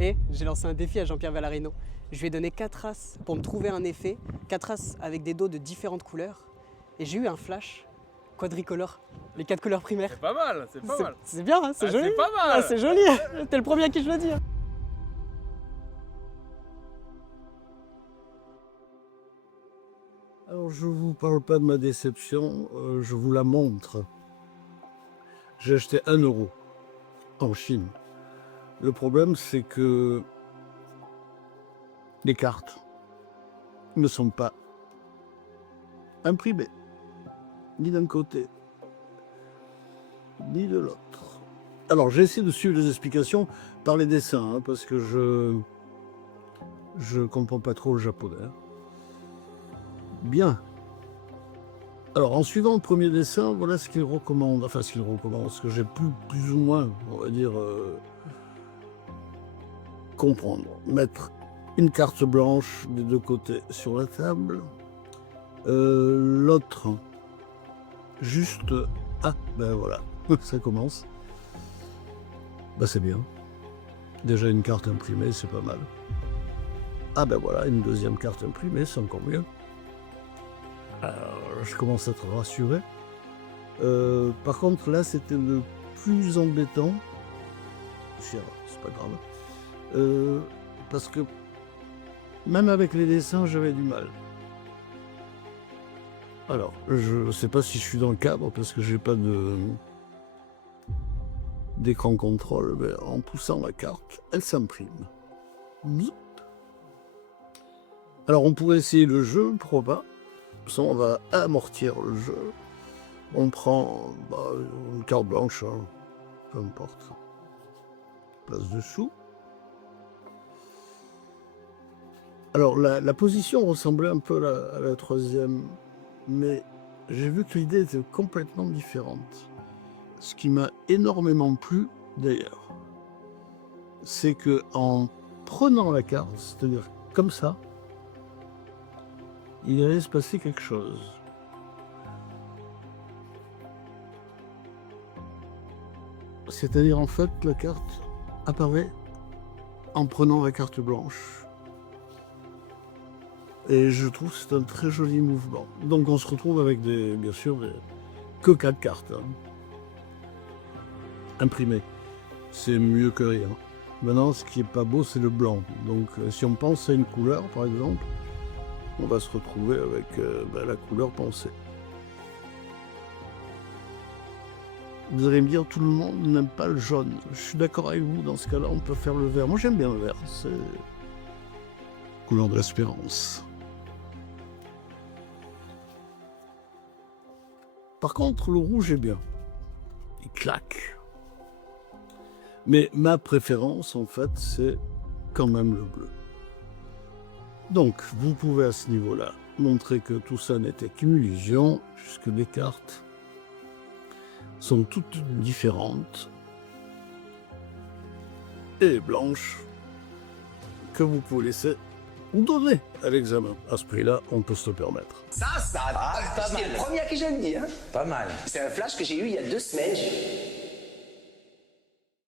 Et j'ai lancé un défi à Jean-Pierre Valarino. Je lui ai donné 4 as pour me trouver un effet, 4 as avec des dos de différentes couleurs. Et j'ai eu un flash quadricolore, les 4 couleurs primaires. C'est pas mal, c'est pas mal. C'est bien, hein, c'est Ah, joli. c'est pas mal. Ah, c'est joli. T'es le premier à qui je le dis. Hein. Alors, je vous parle pas de ma déception, je vous la montre. J'ai acheté 1 euro en Chine. Le problème, c'est que les cartes ne sont pas imprimées, ni d'un côté, ni de l'autre. Alors, j'ai essayé de suivre les explications par les dessins, hein, parce que je comprends pas trop le japonais. Bien. Alors, en suivant le premier dessin, voilà ce qu'il recommande. Enfin, ce qu'il recommande, ce que j'ai pu plus ou moins, on va dire, comprendre. Mettre une carte blanche des deux côtés sur la table. L'autre, juste... Ah, ben voilà, ça commence. Ben c'est bien. Déjà une carte imprimée, c'est pas mal. Ah ben voilà, une deuxième carte imprimée, c'est encore mieux. Alors, je commence à être rassuré. Par contre, là, c'était le plus embêtant. C'est pas grave. Parce que même avec les dessins, j'avais du mal. Alors, je sais pas si je suis dans le cadre parce que j'ai pas d'écran contrôle, mais en poussant la carte, elle s'imprime. Alors, on pourrait essayer le jeu, pourquoi pas. On va amortir le jeu. On prend une carte blanche, hein, peu importe. Place dessous. Alors la position ressemblait un peu à la troisième, mais j'ai vu que l'idée était complètement différente. Ce qui m'a énormément plu d'ailleurs, c'est que en prenant la carte, c'est-à-dire comme ça, il allait se passer quelque chose. C'est-à-dire en fait la carte apparaît en prenant la carte blanche. Et je trouve que c'est un très joli mouvement. Donc on se retrouve avec bien sûr que 4 cartes. Hein. Imprimées. C'est mieux que rien. Maintenant, ce qui est pas beau, c'est le blanc. Donc si on pense à une couleur, par exemple, on va se retrouver avec la couleur pensée. Vous allez me dire, tout le monde n'aime pas le jaune. Je suis d'accord avec vous, dans ce cas-là, on peut faire le vert. Moi, j'aime bien le vert. C'est couleur de l'espérance. Par contre, le rouge est bien. Il claque. Mais ma préférence, en fait, c'est quand même le bleu. Donc, vous pouvez à ce niveau-là montrer que tout ça n'était qu'une illusion, puisque les cartes sont toutes différentes et blanches que vous pouvez laisser ou donner à l'examen. À ce prix-là, on peut se le permettre. Ça, c'est le premier à qui je le dis. Hein. Pas mal. C'est un flash que j'ai eu il y a 2 semaines.